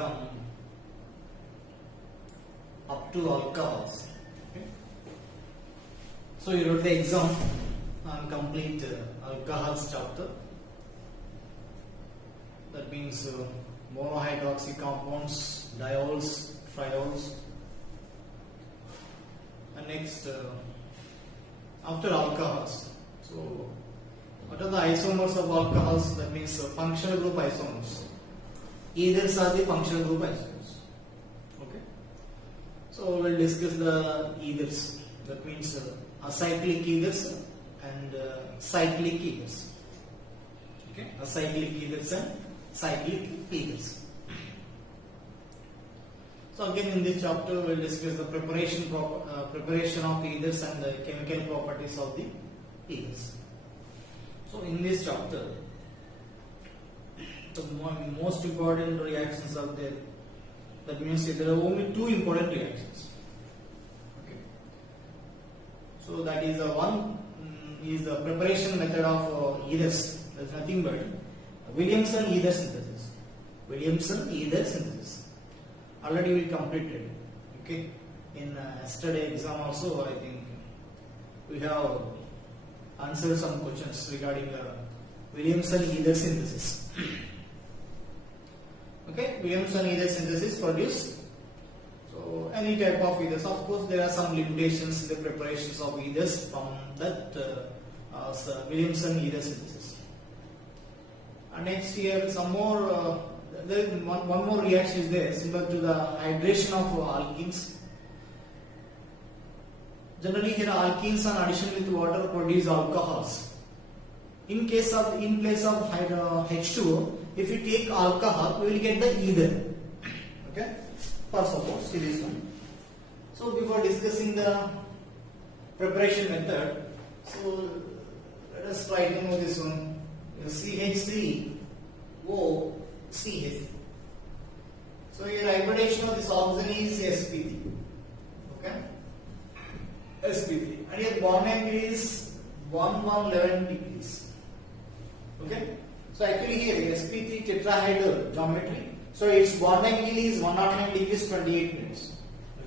exam up to alcohols. Okay. So you wrote the exam on complete alcohols chapter. That means monohydroxy compounds, diols, triols. And next, after alcohols. So, what are the isomers of alcohols? That means functional group isomers. Ethers are the functional group isomers. Okay. So, we'll discuss the ethers. That means acyclic ethers and cyclic ethers. Okay. Acyclic ethers and cyclic ethers. So again in this chapter we will discuss the preparation of ethers and the chemical properties of the ethers. So in this chapter the most important reactions are there. That means there are only two important reactions. Okay. So that is one is the preparation method of ethers. There is nothing but Williamson ether synthesis. Williamson ether synthesis. Already we completed. Okay. In yesterday exam also, I think we have answered some questions regarding the Williamson ether synthesis. Okay. Williamson ether synthesis produce so any type of ethers. Of course, there are some limitations in the preparations of ethers from that Williamson ether synthesis. And next year some more. One more reaction is there similar to the hydration of alkenes. Generally here alkenes on addition with water produce alcohols. In place of H2O, if you take alcohol, we will get the ether. Okay. For suppose see this one. So before discussing the preparation method, so let us try to know this one. CH3O CH. So your hybridization of this oxygen is sp3. Okay. sp3. And your bond angle is 1111 degrees. Okay. So actually here sp3 tetrahedral geometry. So its bond angle is 109 degrees 28 minutes.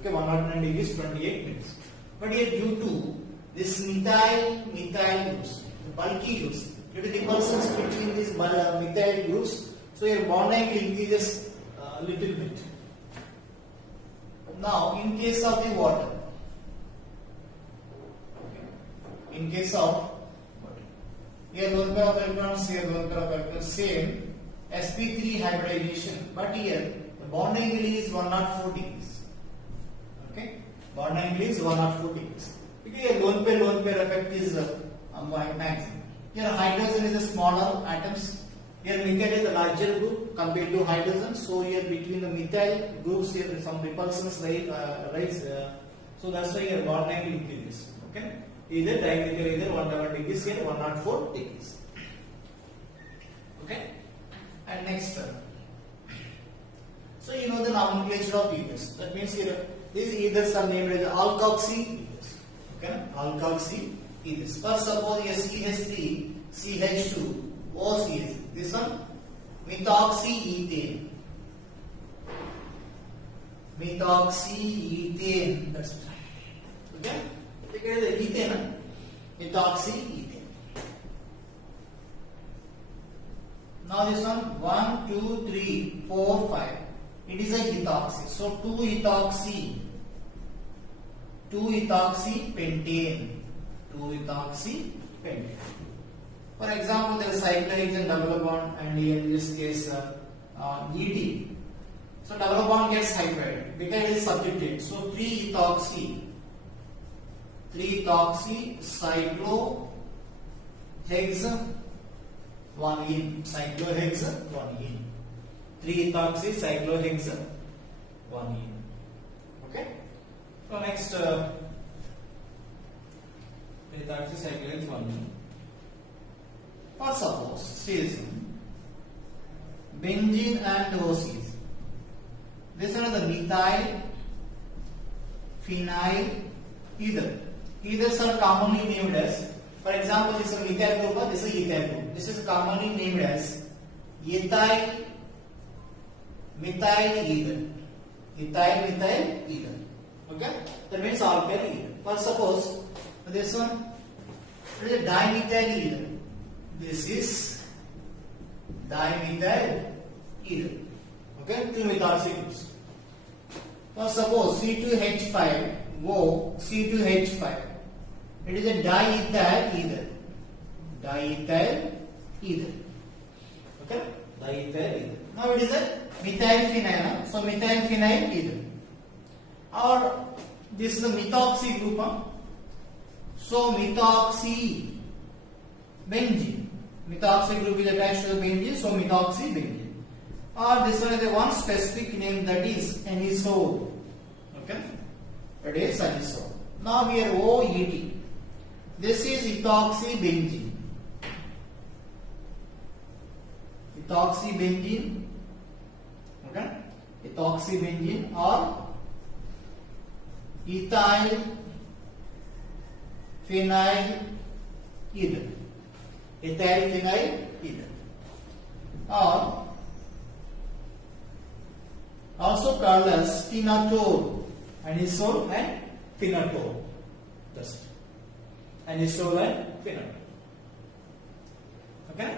Okay, 109 degrees 28 minutes. But here due to this methyl groups, the bulky groups, due to the repulsions between these methyl groups, so your bond angle increases a little bit. Now, in case of the water, in case of water, here one pair of electrons, here one pair of electrons, same sp3 hybridization, but here the bond angle is 104 degrees. Okay, bond angle is 104 degrees. Because here lone pair effect is maximum. Here hydrogen is a smaller atoms. Here methyl is a larger group compared to hydrogen. So here between the methyl groups here some repulsions rise. So that's why here bond angle increases. Okay. Either diameter either 111 degrees here 104 degrees. Okay. And next so you know the nomenclature of ethers. That means here these ethers are named as alkoxy ethers. Okay. Alkoxy ethers. First suppose CH3 CH2 OCH. This one methoxyethane. Methoxyethane. That's right. Okay. Because the ethane, methoxyethane. Now this one 1, 2, 3, 4, 5. It is a ethoxy. So 2-ethoxy. 2-ethoxypentane. 2-ethoxypentane. For example, there is cyclohexane double bond, and here in this case ED. So double bond gets hybrid because it is substituted. So 3-ethoxy cyclohexane 1-ene. 3-ethoxy cyclohexane 1-ene. Okay. So next 3-ethoxy cyclohexane 1-ene. Or suppose, see this one, benzene and OCs. These are the methyl, phenyl, ether. Ethers are commonly named as, for example, this is a methyl group, this is ethyl group. This is commonly named as ethyl methyl ether. Methyl ether. Okay, that means alkyl ether. For suppose this one, it is a dimethyl ether. This is dimethyl ether. Okay, 2 methoxy groups. Now suppose C2H5 O C2H5. It is a diethyl ether. Diethyl ether. Okay, diethyl ether. Now it is a methyl phenyl. So methyl phenyl ether. Or this is a methoxy group. So methoxy benzene. Methoxy group is attached to the benzene. So methoxy benzene. Or this one is a one specific name, that is anisole. Okay, that is anisole. Now here OET. This is ethoxy benzene. Ethoxy benzene. Okay, ethoxy benzene or ethyl phenyl ether. Ethyl phenyl ether. Or also called as phenatol, anisole and phenatol. That's it. Anisole and phenatol. Okay,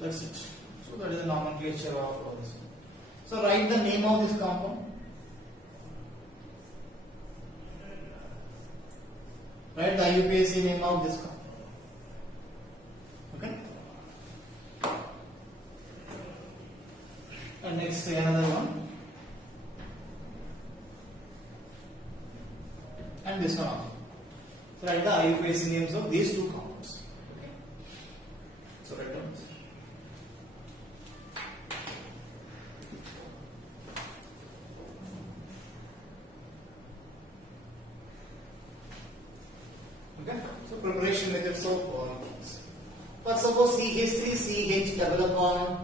that's it. So that is the nomenclature of all this. So write the name of this compound. Write the IUPAC name of this compound. Okay. And next another one. And this one also. So write the IUPAC names of these two compounds. Okay. So write down this. Okay. So preparation method so for suppose CH3CH double bond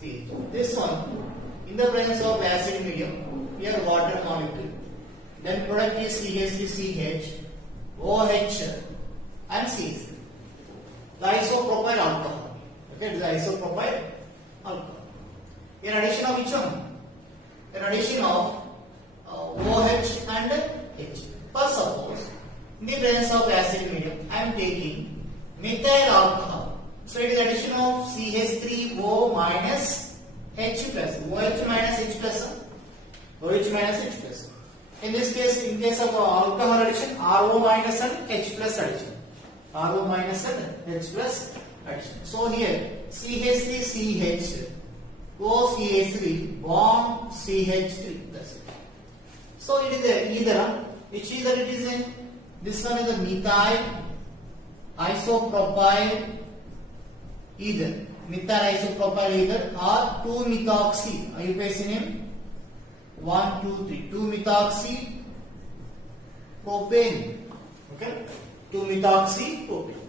CH. This one in the presence of acid medium, we have water molecule. Then product is CH3CH, OH and CH3. The isopropyl alcohol. Okay, it is isopropyl alcohol. In addition of which one? In addition of OH and H. For suppose in the presence of acid medium, I am taking methyl alcohol. So it is addition of CH3O minus H plus. OH minus H plus. OH minus H plus. In this case, in case of alcohol addition, RO minus and H plus addition. RO minus and H plus addition. So here CH3CH OCH3 bond CH3. That's it. So it is either which either it is in this one is the methyl isopropyl ether, methyl isopropyl ether or 2-methoxy. IUPAC name 1, 2, 3. 2-methoxy propane. Okay, 2-methoxy propane.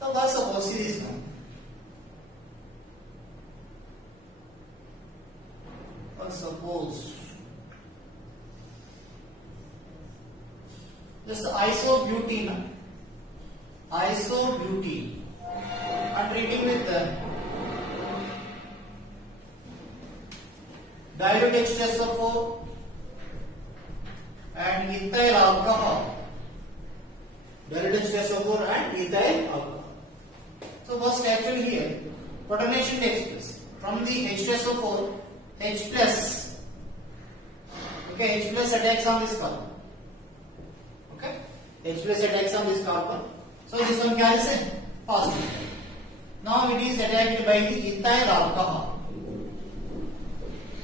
So first suppose see this one. First suppose just isobutene. Isobutene. I'm treating with dilute H2SO4 and ethyl alcohol. Dilute H2SO4 and ethyl alcohol. So first actually here protonation takes place from the H2SO4, H plus. Okay, H plus attacks on this carbon. Okay, H plus attacks on this carbon. So this one carries a positive. Now it is attacked by the ethyl alcohol.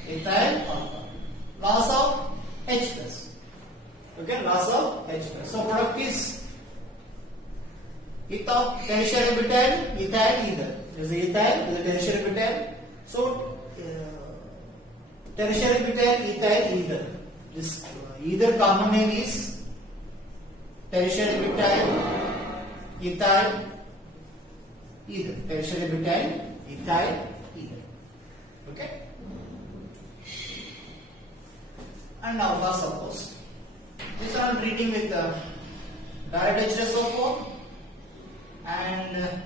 Ethyl alcohol. Loss of H plus. Okay, loss of H plus. So product is tertiary butyl ethyl ether. There is ethyl with tertiary butyl. So tertiary butyl ethyl ether. This either common name is tertiary butyl ethyl ether. Tertiary butyl ethyl ether. Okay. And now first suppose this one I am treating with direct H2SO4 and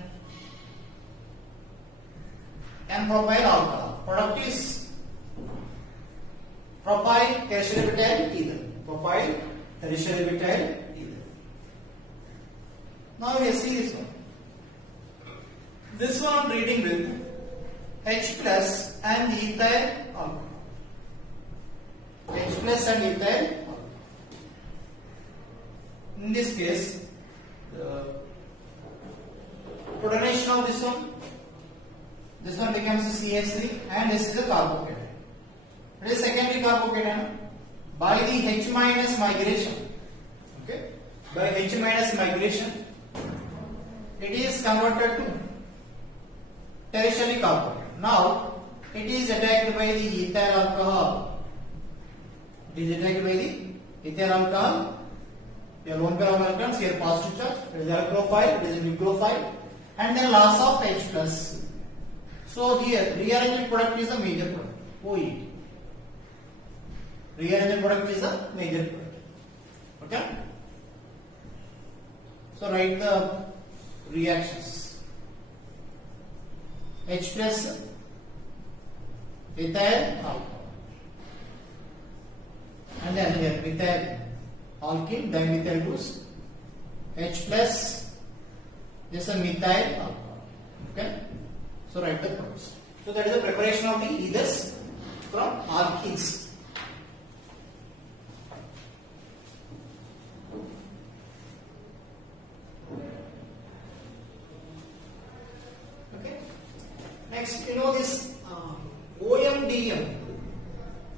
N-propyl alcohol. Product is propyl tertiary butyl ether. Propyl tertiary butyl ether. Now we see this one. This one I'm reading with H plus and ethyl alcohol. H plus and ethyl alcohol. In this case, the protonation of this one becomes a CH3 and this is a carbocation. It is secondary carbocation by the H minus migration. Okay, by H minus migration, it is converted to tertiary carbocation. Now it is attacked by the ethyl alcohol. It is attacked by the ethyl alcohol. Here lone pair of electrons, here positive charge. It is alkalophile, it is nucleophile, and then loss of H plus. So here rearrangement product is the major product. OET. Rearrangement product is the major product. Okay. So write the reactions. H plus ethyl alcohol, and then here methyl alkene dimethyl groups. H plus this is a methyl alcohol. Okay. So write the products. So that is the preparation of the ethers from alkenes. Okay. Next, you know this OMDM,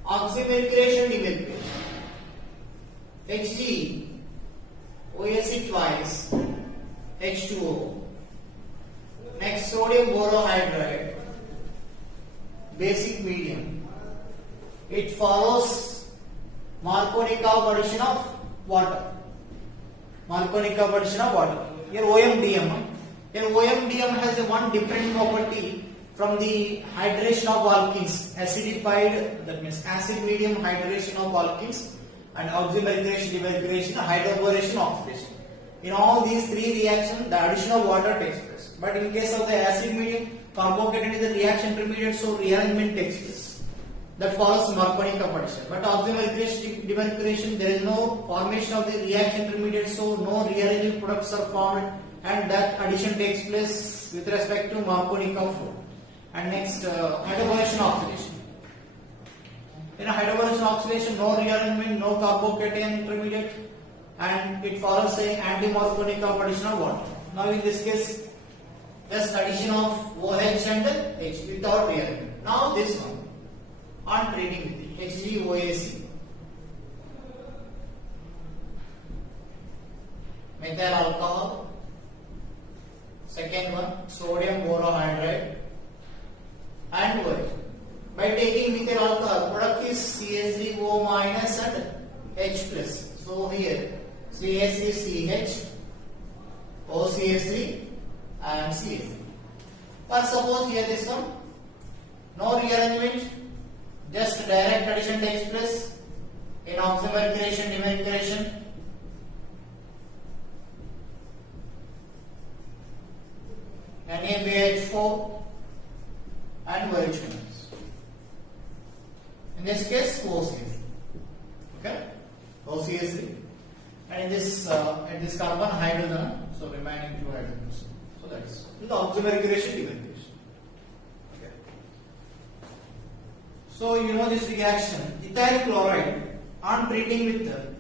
oxymercuration demercuration. Hg, OAC twice, H2O. Next, sodium borohydride, basic medium. It follows Markovnikov addition of water. Markovnikov addition of water. Here OMDM. Here OMDM has a one different property from the hydration of alkenes. Acidified, that means acid medium hydration of alkenes, and oxymercuration, demercuration, hydroboration, oxidation. In all these three reactions, the addition of water takes place. But in case of the acid medium, carbocation is the reaction intermediate, so rearrangement takes place. That follows Markovnikov addition. But oxymercuration, demercuration, there is no formation of the reaction intermediate, so no rearranging products are formed, and that addition takes place with respect to Markovnikov flow. And next, hydroboration, oxidation. In a hydroboration oxidation, no rearrangement, no carbocation intermediate, and it follows a anti-Markovnikov addition of water. Now in this case, just addition of OH and H without rearrangement. Now this one, on treating with HgOAC, methyl alcohol. Second one, sodium borohydride and OH. By taking methyl alcohol, product is CH3O minus and H plus. So here CH3CH, OCH3 and CH3. But suppose here this one, no rearrangement, just direct addition takes place in oxymercuration, demercuration. NaBH4 and OH minus. In this case, OCH3. Okay, OCH3. And in this at this carbon hydrogen, so remaining two hydrogens. So that is the oxymercuration, demercuration. Okay. So you know this reaction, ethyl chloride, on treating with the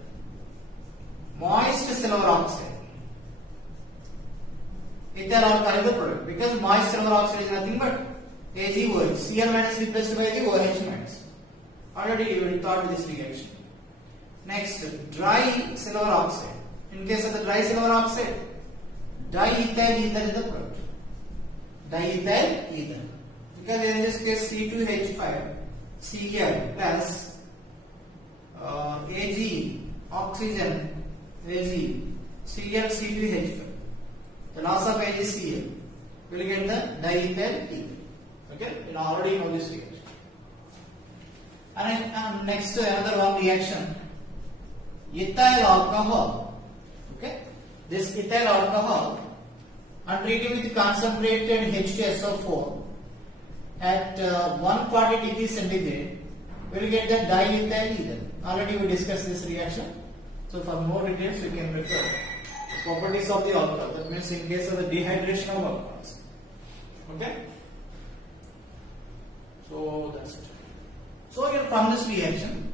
moist silver oxide. Ethyl alcohol is the product, because moist silver oxide is nothing but AgOH. Cl minus replaced by the OH minus. Already you will thought this reaction. Next, dry silver oxide. In case of the dry silver oxide, diethyl ether is the product. Diethyl ether. Because in this case C2H5 Cl plus Ag oxygen Ag Cl C2H5. The loss of AgCl will get the diethyl ether. Okay, you already know this reaction. And next another one reaction, ethyl alcohol. Okay, this ethyl alcohol, on treating with concentrated H2SO4 at 140 degrees centigrade, we will get the diethyl ether. Already we discussed this reaction. So for more details, we can refer properties of the alcohol. That means in case of the dehydration of alcohols. Okay. So that's it. So here from this reaction,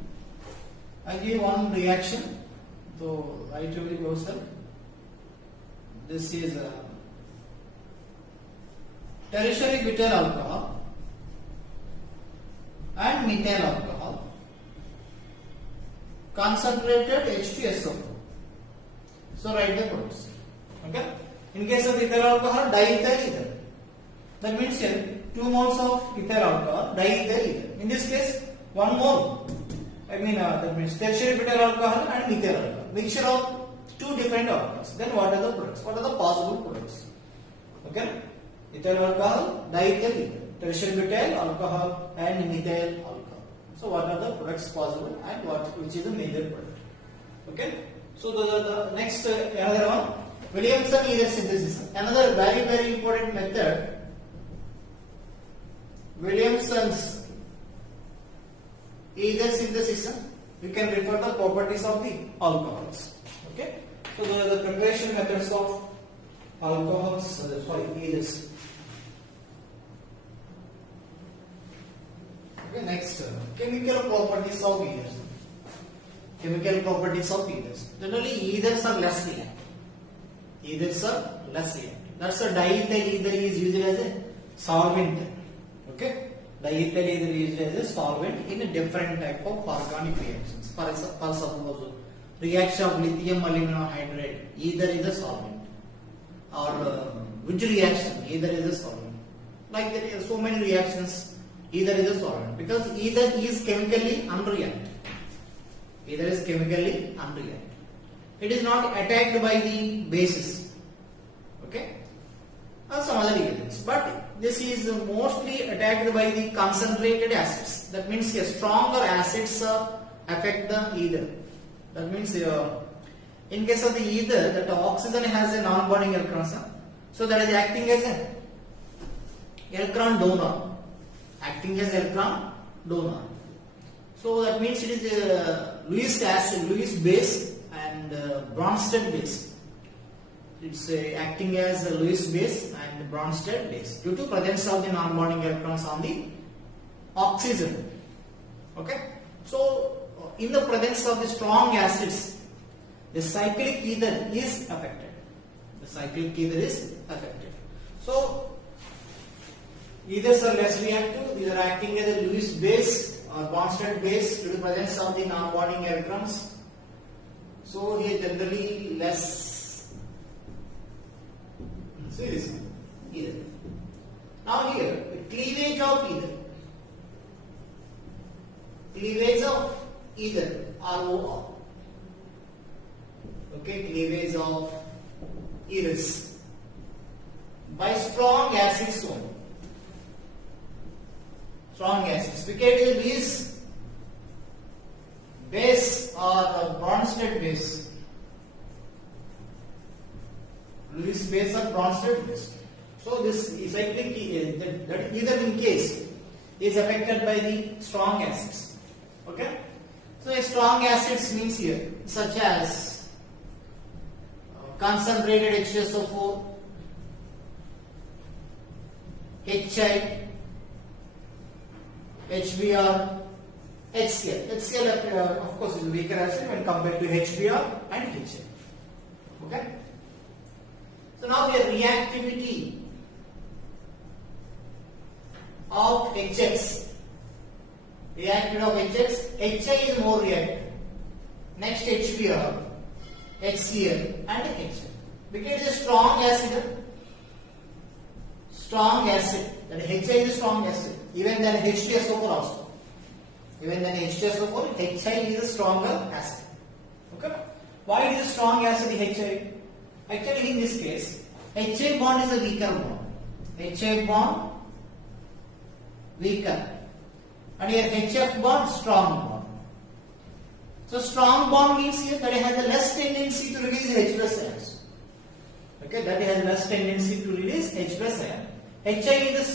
I give one reaction. So I told you yourself. This is a tertiary butyl alcohol and methyl alcohol, concentrated H2SO4. So write the products. Okay. In case of ethyl alcohol, diethyl ether. That means here 2 moles of ethyl alcohol, diethyl ether. In this case, 1 mole. That means tertiary butyl alcohol and methyl alcohol. Mixture of 2 different alcohols. Then what are the products? What are the possible products? Okay. Ethyl alcohol, diethyl ether, tertiary butyl alcohol and methyl alcohol. So what are the products possible and which is the major product? Okay. So the next another one, Williamson ether synthesis. Another very important method. Williamson's ether synthesis. You can refer the properties of the alcohols. Okay. So the preparation methods of alcohols. Ethers. Okay, next, chemical properties of ethers. Chemical properties of ethers. Generally, ethers are less reactive. Ethers are less reactive. That's a diethyl ether is used as a solvent. Okay, diethyl ether is used as a solvent in a different type of organic reactions. For suppose reaction of lithium aluminum hydride, either is a solvent, or which reaction, either is a solvent. Like there are so many reactions. Either is a solvent because either is chemically unreactive. Either is chemically unreactive. It is not attacked by the bases. Okay, or some other reagents. But this is mostly attacked by the concentrated acids. That means stronger acids affect the ether. That means in case of the ether, that oxygen has a non-bonding electron, so that is acting as an electron donor. Acting as electron donor. So that means it is Lewis acid, Lewis base and Bronsted base. It's acting as a Lewis base and Bronsted base due to presence of the non-bonding electrons on the oxygen. Okay. So in the presence of the strong acids, the cyclic ether is affected. The cyclic ether is affected. So ethers are less reactive. These are acting as a Lewis base or Bronsted base due to the presence of the non-bonding electrons. So he is generally less. See this ether. Now here, cleavage of ether. Cleavage of ether, ROR. Okay, cleavage of ethers by strong acids only. Strong acids. Because Lewis base or Bronsted base. Lewis base or Bronsted base. So this cyclic that either in case is affected by the strong acids. Okay. So a strong acids means here such as concentrated H2SO4, HI, HBr, HCl. HCl of course is a weaker acid when compared to HBr and HI. Okay. So now the reactivity of HX. Reactivity of HX, HI is more reactive. Next HBr, HCl and HI. Because it is a strong acid. Strong acid. That HI is a strong acid. Even than H2SO4 also. Even than H2SO4, HI is a stronger acid. Okay. Why it is a strong acid HI? Actually in this case, HI bond is a weaker bond. HI bond weaker. And here HF bond strong bond. So strong bond means here that it has a less tendency to release H plus ions. Okay, that it has less tendency to release H plus ion. HI is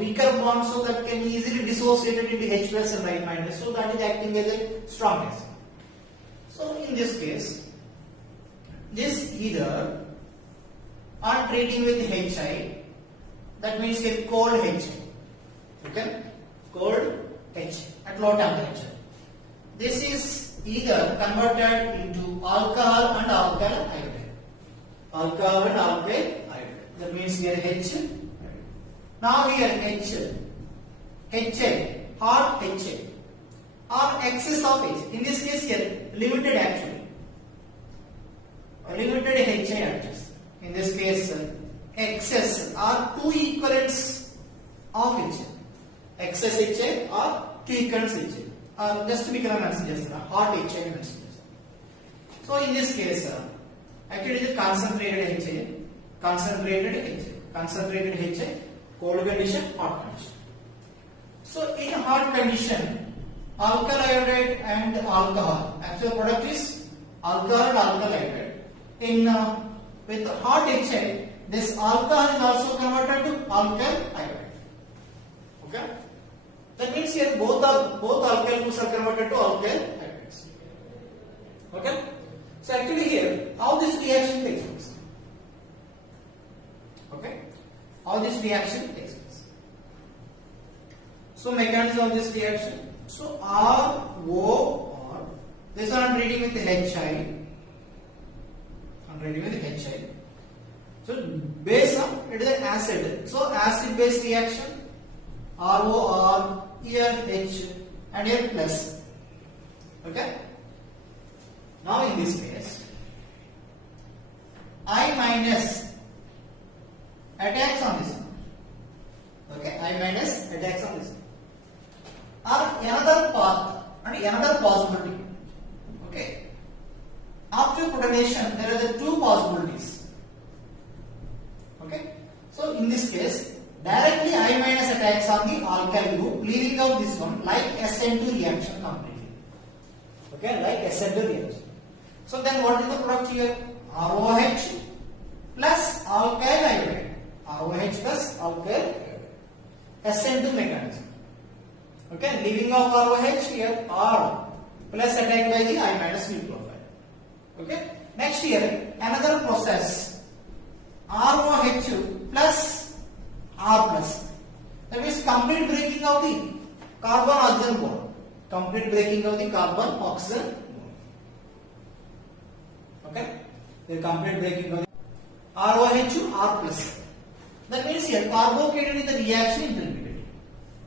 weaker bond, so that can easily dissociated into H plus and I minus, so that is acting as a strong acid. So in this case, this either on treating with HI, that means a cold HI, okay, cold HI at low temperature. This is either converted into alcohol and alkyl iodide. Alcohol and alkyl iodide. That means here H. Now here H, HA, hot HA, or excess of H. In this case here, limited actually. Limited HA adjusts. In this case, excess are two equivalents of HA. Excess HA or two equivalents HA. Just to be clear, hot HA mentioned. So in this case, actually it is concentrated HA, concentrated HA, cold condition, hot condition. So in hot condition, alkyl iodide and alcohol, actual product is alcohol and alkyl iodide. In with hot HA, this alcohol is also converted to alkyl iodide. Okay, that means here both alkyl groups are converted to alkyl iodides. Okay, so actually here how this reaction takes place. Okay, how this reaction takes place. So mechanism of this reaction. So RO, this one I am reading with HI. So base it is an acid. So acid base reaction, ROR, here H and here plus. Okay. Now in this case, I minus attacks on this one. Okay, I minus attacks on this one. Or another path and another possibility. Okay. After protonation, there are the two possibilities. Okay. So in this case, directly I minus attacks on the alkyl group, leaving out this one like SN2 reaction completely. Okay, like SN2 reaction. So then what is the product here? ROH plus alkyl iodide. ROH plus alkyl iodide. SN2 mechanism. Okay, leaving out ROH here, R plus attacked by the I minus nucleophile. Okay, next here another process, ROH plus R plus. That means complete breaking of the carbon oxygen bond. Complete breaking of the carbon oxygen bond. Okay, the complete breaking of the ROH R plus. That means here carbocation is the reaction intermediate.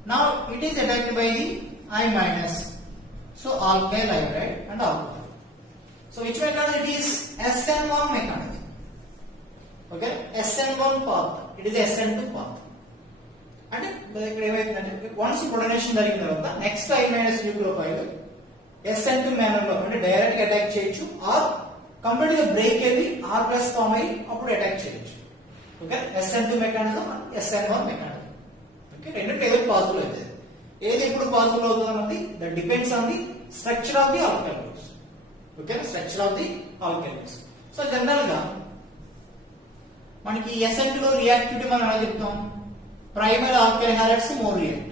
Now it is attacked by the I minus. So alkyl iodide and alcohol. So which mechanism it is? SN1 mechanism. Okay, SN1 path. It is SN2 path. And once protonation జరిగిన తర్వాత next I minus nucleophile SN2 manner లో అంటే direct attack చేయొచ్చు are complete గా break అయ్యి R plus form అయ్యి అప్పుడు attack చేయొచ్చు. Okay, SN2 mechanism SN1 mechanism. Okay, రెండిట్లో ఏది పాసిబుల్ అవుతుంది, ఏది ఎప్పుడు పాసిబుల్ అవుతుంది that depends on the structure of the alkyl groups. Okay, structure of the alkyl groups. So general గా మనకి SN2 లో రియాక్టివిటీ మనం ఎలా చెప్తాం? Primary alkyl halides more react,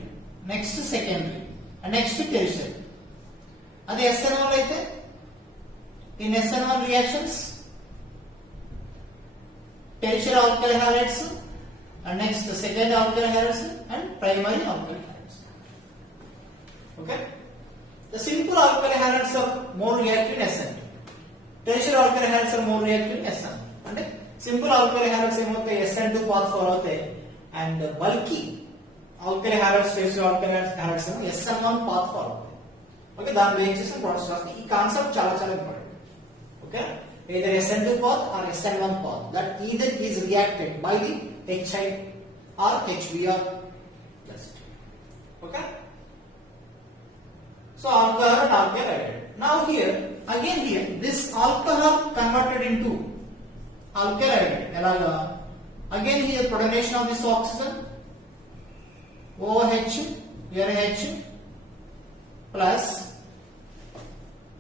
next secondary and next tertiary. అదే SN1 లో అయితే in SN1 reactions tertiary alkyl halides and next secondary alkyl halides and primary alkyl halides. Okay, the simple alkyl halides are more reactive in SN2, tertiary alkyl halides are more reactive in SN1. అంటే simple alkyl halides ఏమవుతాయి SN2 path follow అవుతాయి and bulky alkyl halides tertiary alkyl halides ఏమో SN1 path follow అవుతాయి. Okay, దాన్ని base చేసిన products రాస్తే ఈ concept చాలా చాలా important. Okay, either SN2 path or SN1 path, that either is reacted by the HI or HBr plus. Okay, so alcohol and alkyl iodide. Now here again here this alcohol converted into alkyl iodide. Again here protonation of this oxygen OH here H plus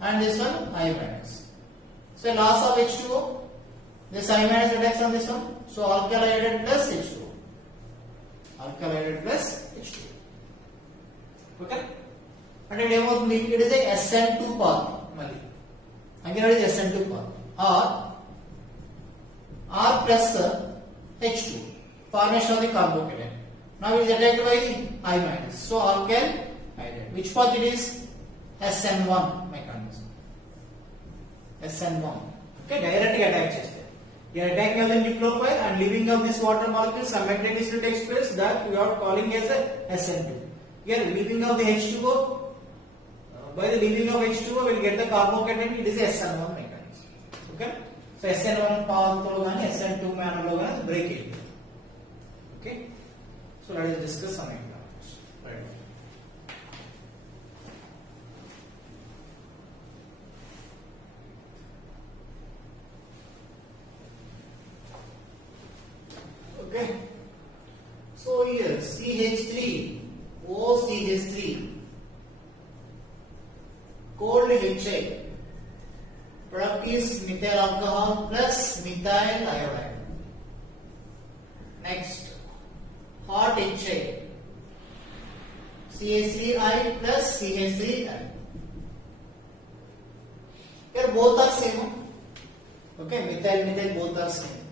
and this one I minus. So loss of H2O, this I minus attacks on this one, so alkyl iodide plus H2O. Alkyl iodide plus H2. Okay? And it is a SN2 path. Again it is SN2 path. R plus H2. Formation of the carbocation. Now it is attacked by I minus. So alkyl iodide. Which path it is? SN1 mechanism. SN1. Okay, directly attack chest. The attacking of the nucleophile and leaving of this water molecule simultaneously takes place. That we are calling as a SN2. Here leaving of the H2O. By the leaving of H2O, we will get the carbocation. It is a SN1 mechanism. Okay. So SN1 path lo gaani SN2 manner lo gaani break it. Okay. So let us discuss some examples. Right. Okay. So here CH3, OCH3, cold HA, product is methyl alcohol plus methyl iodide. Next, hot HA, CH3I plus CH3I. Here both are same. Okay, methyl both are same.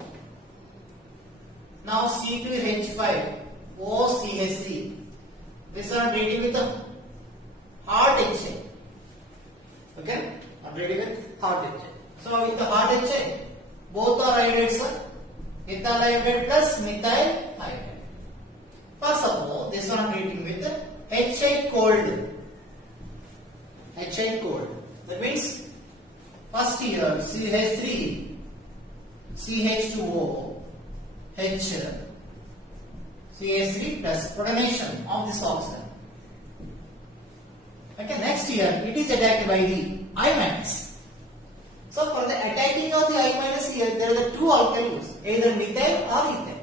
Now C2H5 OCH3. This one ready with the hot HA. Okay, I'm ready with hot HA. So with the hot HA, both are iodides, methyl iodide plus methyl iodide. First of all, this one I'm reading with HA cold. HA cold. That means first here CH3, CH2O. H CH3 plus protonation of this oxide. Okay, next here it is attacked by the I minus. So for the attacking of the I minus here, there are the two alkyls, either methyl or ethyl.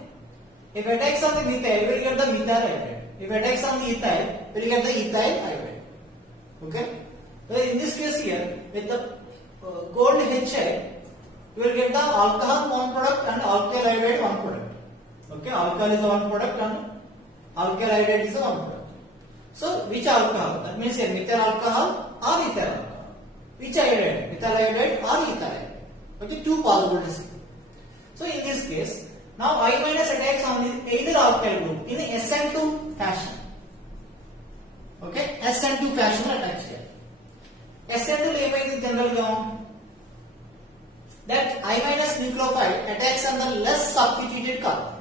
If attacks on the methyl, we will get the methyl iodide. If attacks on the ethyl, we will get the ethyl iodide. Okay. So in this case here, with the cold HA, you will get the alcohol one product and alkyl iodide one product. Okay, alcohol is one product and alkyl iodide is one product. So which alcohol? That means here methyl alcohol or ethyl alcohol. Which iodide? Methyl iodide or ethyl iodide. Okay, two possibilities. So in this case, now I minus attacks on either alkyl group in SN2 fashion. Okay, SN2 fashion attacks here. SN2 is general that I minus nucleophile attacks on the less substituted carbon.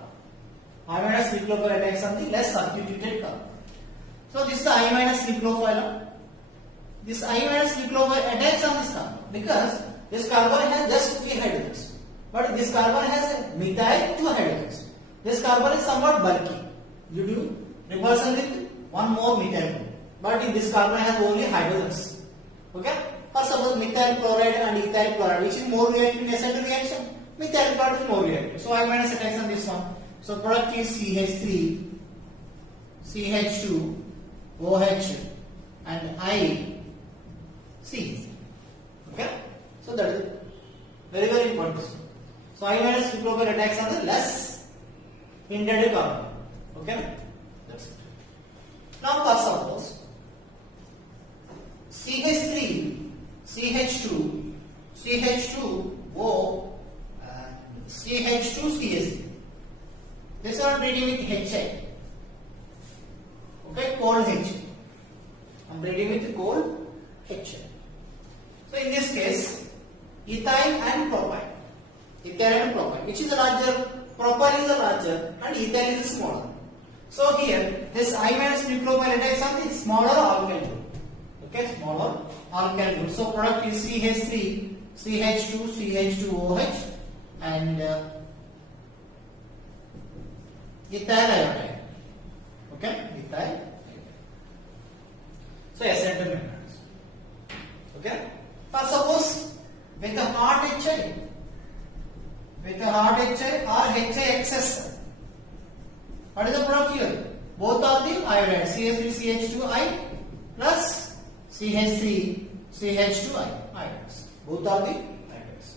I minus nucleophile attacks on the less substituted carbon. So this is the I minus nucleophile. This I minus nucleophile attacks on this carbon because this carbon has just 3 hydrogens, but this carbon has methyl 2 hydrogens. This carbon is somewhat bulky due to repulsion with one more methyl group, but this carbon has only hydrogens. Okay. For suppose methyl chloride and ethyl chloride, which is more reactive in SN2 reaction, methyl chloride is more reactive. So I minus attacks on this one. So product is CH3, CH2, OH, and I, C. Okay. So that is very very important. So I minus nucleophile attacks on the less hindered carbon. Okay. That's it. Now for suppose CH3, CH2, CH2O, CH2, CH3. This one reading with HA. Okay, cold HA. I'm reading with cold HA. So in this case, ethyl and propyl. Ethyl and propyl. Which is larger? Propyl is larger and ethyl is smaller. So here, this I minus nucleophile attacks on the smaller alkyl group. Okay, smaller alkyl group. So product is CH3, CH2, CH2OH, and ethyl iodide. Okay, ethyl iodide. So SN2 members. Okay. For suppose with a hard HA, or HA excess, what is the product here? Both are the iodide, CH3, CH2I plus CH3, CH2I iodides. Both are the iodides.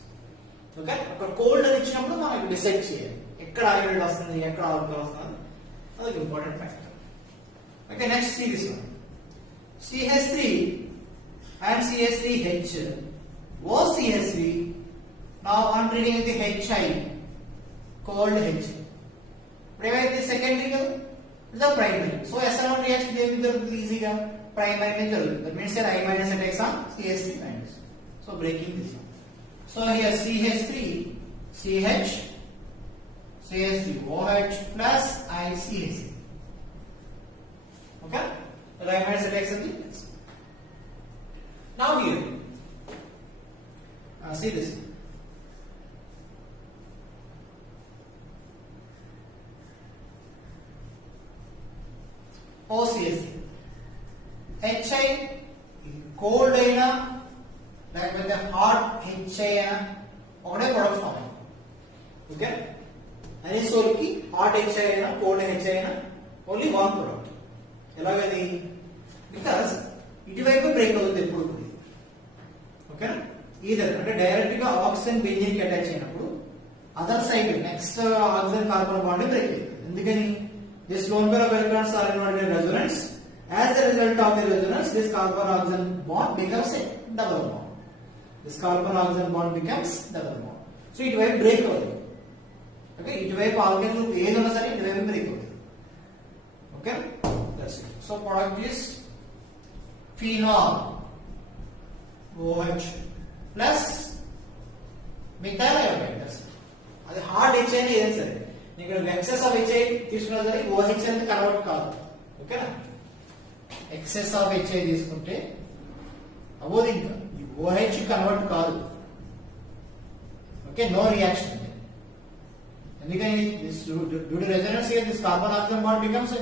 Okay. Cold and ఇచ్చినప్పుడు మనం decide చేయాలి ఎక్కడ iodide వస్తుంది ఎక్కడ alcohol వస్తుంది. That's important factor. Okay, next see this one. CH3 and CH3H. OCH3. Now on treating with the HI, called H. Primary the secondary, the primary. So SN1 reacts with the easy primary. That means that I minus attacks on CH3 minus. So breaking this one. So here CH3, CH, CH3, OH plus ICH. Okay? The I minus attacks on the. Now here, see this. OCH. HI cold aina like with the hot HI or a product form. Okay? And it's only hot HI cold HI only one product. Because it will break out the okay? Either directly oxygen benzene attach other side next oxygen carbon bond break. This lone pair of electrons are involved in resonance. As a result of the resonance, this carbon-oxygen bond becomes a double bond. This carbon-oxygen bond becomes double bond. So it will break away. Okay, it will alkyl group it will break away. Okay, that's it. So product is phenol OH plus methyl iodide. That's it. That hard HI is answer. Excess of HI తీసుకున్నది OH అనేది convert కాదు ఓకేనా excess of HI తీసుకుంటే అవోదు ఇంకా ఈ OH convert కాదు okay no reaction ఎందుకని due to resonance here this carbon oxygen bond becomes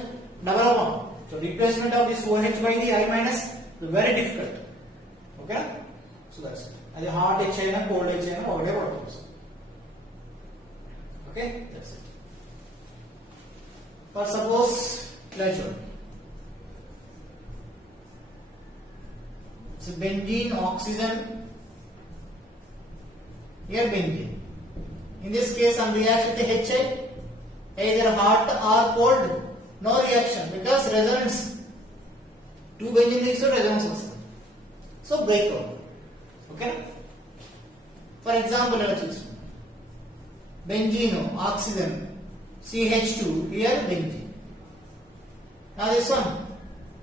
double bond so replacement of this OH by the I minus is very difficult okay so that's అది hot HI అయినా cold HI అయినా ఒకటే పడుతుంది okay that's it But suppose pleasure. So benzene, oxygen. Here benzene. In this case, some reaction with HI, either hot or cold, no reaction because resonance. Two benzene is resonance also. So break out. Okay. For example, let's choose benzene, oxygen. CH2 here benzene. Now this one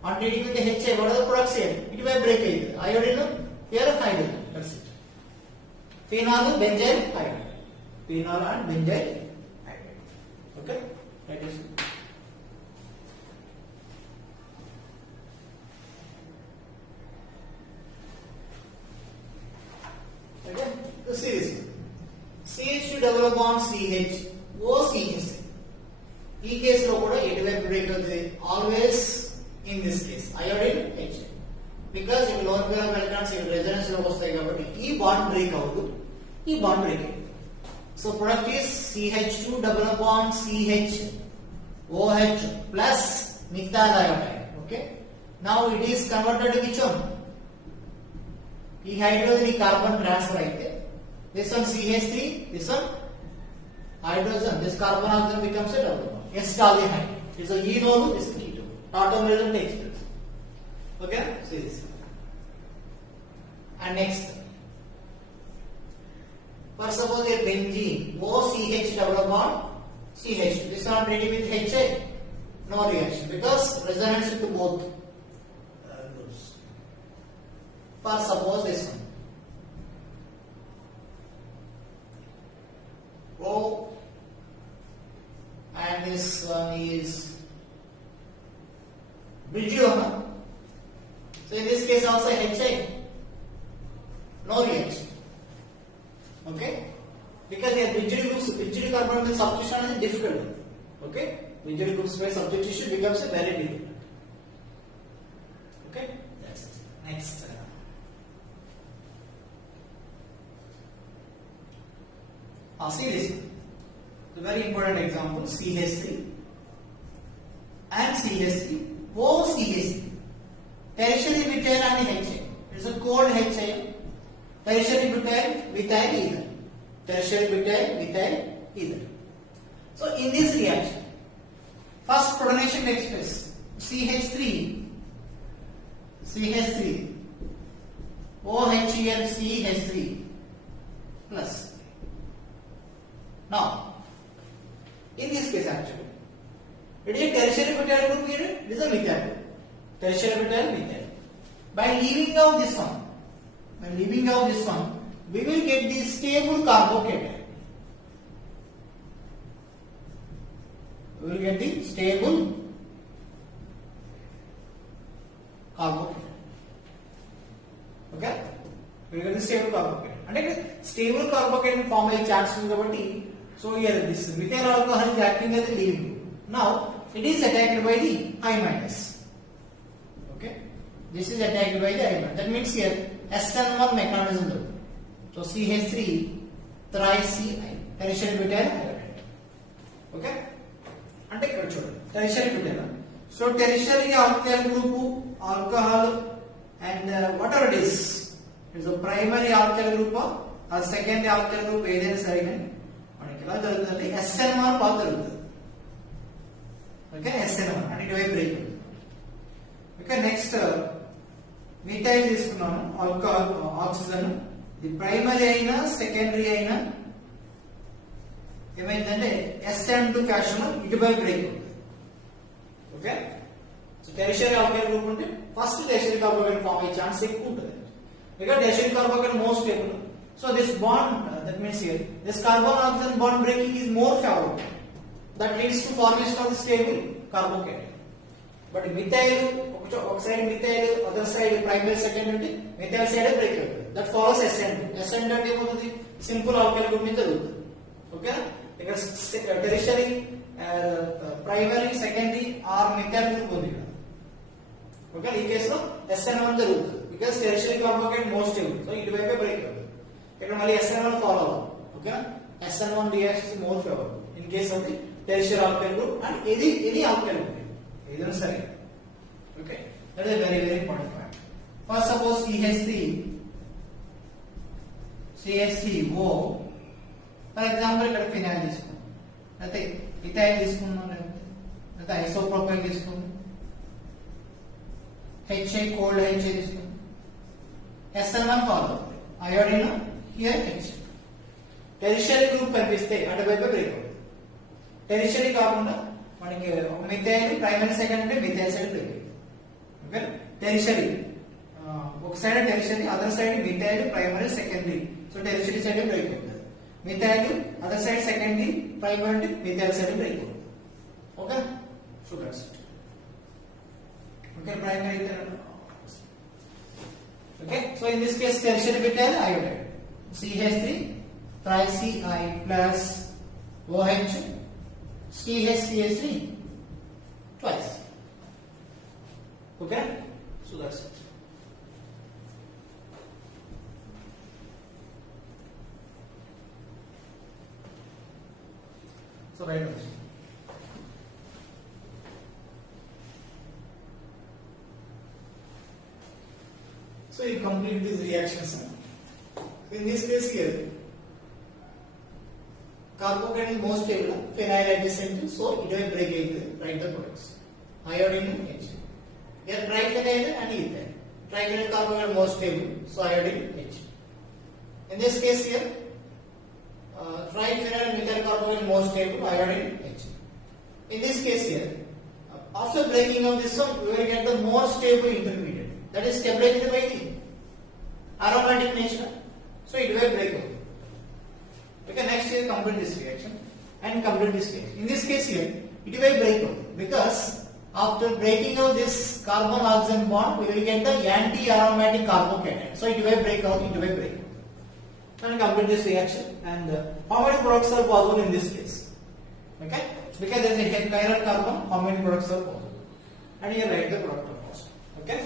on treating with the HI, what are the products here? It will break it. Iodine here hydrogen. That's it. Phenol, benzyl, iodine. Phenol and benzyl iodine. Okay? That is. Okay? So see this. CH2 double bond CH OCH. ఈ కేసులో కూడా ఎటువైపు break అవుతుంది always in this case iodine H because ఇవి lone pair of electrons ఇవి resonance లోకి వస్తాయి కాబట్టి ఈ బాండ్ బ్రేక్ అవ్వదు ఈ బాండ్ బ్రేక్ అయ్యింది so product is CH2 double bond CH OH plus methyl iodide okay now it is converted to which one ఈ హైడ్రోజన్ ఈ కార్బన్ ట్రాన్స్ఫర్ అయితే this one CH3 this one hydrogen, this carbon oxygen becomes a double bond. Acetylene. It's a enol, this is keto. Tautomerium takes place. Okay? See this. And next. For suppose a benzene, OCH double bond, CH. This one treated with HA. No reaction because resonance with both groups. For suppose this one. O and this one is Bridgioma. So in this case also HI, no reaction. Okay? Because here Bridgid carbon with substitution is difficult. Okay? Bridgid groups by substitution becomes a very difficult. Okay? That's it. Next. See this. The very important example CH3 and CH3 OCH3 tertiary butyl and HI. It's a cold HI. Tertiary butyl methyl ether. Tertiary butyl methyl ether. So in this reaction, First protonation takes place. CH3, OHCl plus. Now, in this case actually, it is a tertiary butyl group here, it is a methyl group. Tertiary butyl, methyl. By leaving out this one, we will get the stable carbocation. We will get the stable carbocation. Okay? We will get the stable carbocation. And stable carbocation form a chance in the body. So here this methyl alcohol is acting as a leaving group. Now it is attacked by the I minus. Okay? This is attacked by the I minus. That means here SN1 mechanism. So CH3 tri-CI tertiary butyl iodide. Okay? అంటే ఇక్కడ చూడండి tertiary butyl. So tertiary alkyl group alcohol and whatever it is a primary alkyl group or secondary alkyl group ఏదైనా సరే మనకి ఎలా జరుగుతుంది SN1 పాత జరుగుతుంది. ఓకే SN1 అంటే ఇటువైపు బ్రేక్. ఓకే నెక్స్ట్ మిథైల్ తీసుకున్నాను ఆల్కహాల్ ఆక్సిజన్ ఇది ప్రైమరీ అయినా సెకండరీ అయినా ఏమైందంటే SN2 ఫ్యాషన్ లో ఇటువైపు బ్రేక్ అవుతుంది. Okay so tertiary alkyl group ఉంటే ఫస్ట్ టెరిషియరీ కార్బోకేట్ ఫామ్ అయ్యే ఛాన్స్ ఎక్కువ ఉంటుంది. Because tertiary carbocation more stable. So this bond, that means here, this carbon-oxygen bond breaking is more favorable. That leads to formation of the stable carbocation. But methyl, one side methyl, other side primary, secondary, methyl side break. That follows SN2. SN2 is simple alkyl group means okay? Because tertiary, primary, secondary, or methyl group. Okay? In case of SN1 the root. Because tertiary carbocation more stable, so it will be break. Here only SN1 follow. Okay, SN1 reaction is more favorable in case of the tertiary alkyl group and any alkyl group. Either side. Okay, that is a very important point. First, suppose CH3O. For example, ఇక్కడ phenyl తీసుకుందాం. అయితే ethyl తీసుకుందాం లేకపోతే isopropyl తీసుకుందాం. HA cold HA తీసుకుందాం. SN1 follow. Iodine here H. Tertiary group కనిపిస్తే అటువైపు break అవుతుంది. టెరిషియరీ కాకుండా మనకి methyl primary secondary methyl side break అవుతుంది. ఓకే టెరిషియరీ ఒక side tertiary other side methyl primary secondary so tertiary side break అవుతుంది. Methyl other side secondary primary methyl side break అవుతుంది. Okay so that's it. Okay primary okay, so in this case tertiary butyl iodide CH3 tri-CI plus OH CH3 twice. Okay, so that's it. So right now so you complete these reactions. In this case here, carbocation is more stable, phenyl adjacent, so it will break it, write the products. Iodine H. Here triphenyl and ethyl. Triphenyl carbocation more stable, so iodine H. In this case here, triphenyl and methyl carbocation more stable, iodine H. In this case here, after breaking of this one, we will get the more stable intermediate. That is stabilized by the aromatic nature, so it will break out. Okay, next here complete this reaction and complete this reaction. In this case here, it will break out because after breaking of this carbon-oxygen bond, we will get the anti-aromatic carbocation. So it will break out. And complete this reaction. And how many products are possible in this case? Okay, because there is a chiral carbon, how many products are possible? And here write the product of cost. Okay.